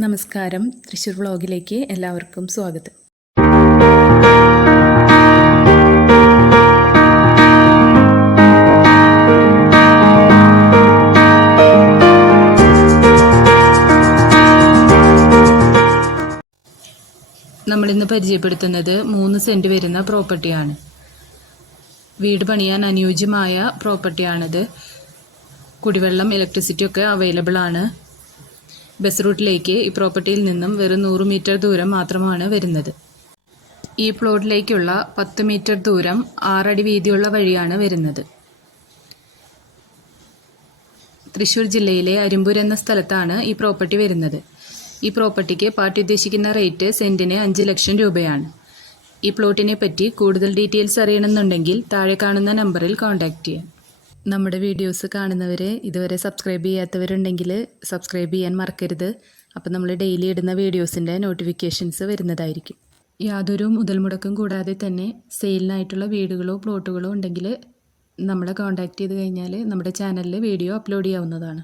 നമസ്കാരം. തൃശ്ശൂർ വ്ളോഗിലേക്ക് എല്ലാവർക്കും സ്വാഗതം. നമ്മളിന്ന് പരിചയപ്പെടുത്തുന്നത് മൂന്ന് സെന്റ് വരുന്ന പ്രോപ്പർട്ടിയാണ്. വീട് പണിയാൻ അനുയോജ്യമായ പ്രോപ്പർട്ടിയാണിത്. കുടിവെള്ളം ഇലക്ട്രിസിറ്റി ഒക്കെ അവൈലബിൾ ആണ്. ബസ് റൂട്ടിലേക്ക് ഈ പ്രോപ്പർട്ടിയിൽ നിന്നും വെറും നൂറ് മീറ്റർ ദൂരം മാത്രമാണ് വരുന്നത്. ഈ പ്ലോട്ടിലേക്കുള്ള പത്ത് മീറ്റർ ദൂരം ആറടി വീതിയുള്ള വഴിയാണ് വരുന്നത്. തൃശ്ശൂർ ജില്ലയിലെ അരിമ്പൂർ എന്ന സ്ഥലത്താണ് ഈ പ്രോപ്പർട്ടി വരുന്നത്. ഈ പ്രോപ്പർട്ടിക്ക് പാർട്ടി ഉദ്ദേശിക്കുന്ന റേറ്റ് സെന്റിന് അഞ്ച് ലക്ഷം രൂപയാണ്. ഈ പ്ലോട്ടിനെ പറ്റി കൂടുതൽ ഡീറ്റെയിൽസ് അറിയണമെന്നുണ്ടെങ്കിൽ താഴെ കാണുന്ന നമ്പറിൽ കോൺടാക്റ്റ് ചെയ്യാം. നമ്മുടെ വീഡിയോസ് കാണുന്നവരെ ഇതുവരെ സബ്സ്ക്രൈബ് ചെയ്യാത്തവരുണ്ടെങ്കിൽ സബ്സ്ക്രൈബ് ചെയ്യാൻ മറക്കരുത്. അപ്പം നമ്മൾ ഡെയിലി ഇടുന്ന വീഡിയോസിന്റെ നോട്ടിഫിക്കേഷൻസ് വരുന്നതായിരിക്കും. യാതൊരു മുതൽ മുടക്കും കൂടാതെ തന്നെ സെയിലിനായിട്ടുള്ള വീടുകളോ പ്ലോട്ടുകളോ ഉണ്ടെങ്കിൽ നമ്മളെ കോൺടാക്റ്റ് ചെയ്ത് കഴിഞ്ഞാൽ നമ്മുടെ ചാനലിൽ വീഡിയോ അപ്ലോഡ് ചെയ്യാവുന്നതാണ്.